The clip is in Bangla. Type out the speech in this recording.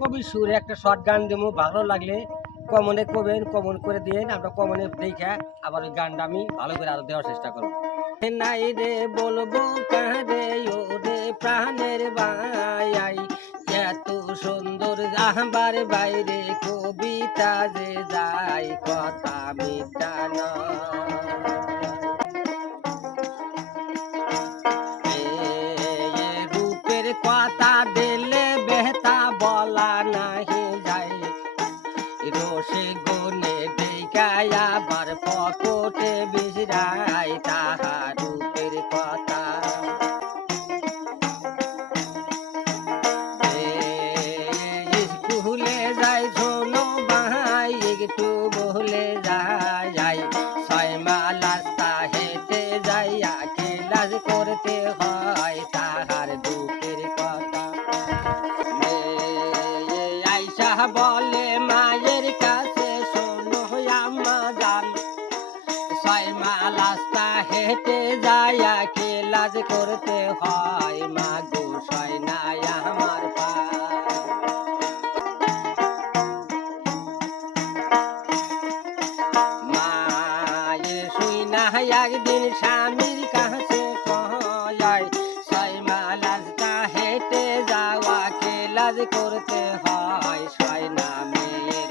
কবি সুরে একটা শর্ট গান দেবো, ভালো লাগলে কমনে কবেন, কমন করে দিয়েন, আমরা কমনে দেখা আবার ওই গানটা আমি ভালো করে আরো দেওয়ার চেষ্টা করবো। নাই রে বলবো কারে ও রে প্রাণের বাই, এত সুন্দর আহবার বাইরে কবিতা যে যায় কথা মিটানো। রূপের কথা দিলে বেহতা বলা নাহি যায়, রসে গুনে দেখায় আবার পকটে বিজরায় তাহার রূপের কথা। স্কুলে যাই শোনো ভাই একটু বলে যাই, 6 মাইল রাস্তা হেঁটে যাইয়া ক্লাস করতে হয় তাহার রূপের কথা। আইসা বলে মায়ের কাছে শোনো আম্মা জান, 6 মাইল রাস্তা হেঁটে যাইয়া ক্লাস করতে হয়, মা গো সয় নাই আমার পা। মায়ে শুই না একদিন স্বামীর কাছে কয়, 6 মাইল রাস্তা হেঁটে যাওয়া ক্লাস করতে হয়, সয় না মেয়ের